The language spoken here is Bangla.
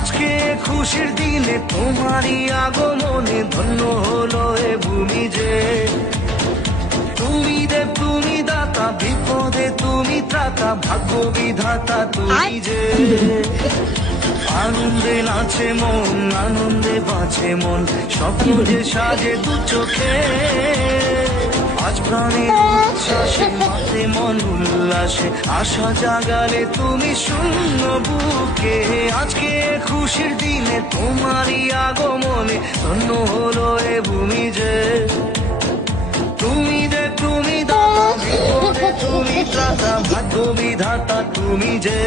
আজকে খুশির দিনে তোমারই আগমনে ধন্য হলো এ ভূমি যে। তুমি দেব তুমি দাতা, বিপদে তুমি ত্রাতা, ভাগ্য বিধাতা তুমি যে। আনন্দে নাচে মন, আনন্দে বাঁচে মন, স্বপ্ন যে সাজে দু চোখে। আজ প্রাণের উচ্ছ্বাসে মাতে মন উল্লাসে, আশা জাগালে তুমি শূন্য বুকে। আজকে খুশির দিনে তোমারই আগমনে ধন্য হলো এ ভূমি যে। তুমি যে তুমি দাতা, বিপদে তুমি ত্রাতা, ভাগ্য বিধাতা তুমি যে।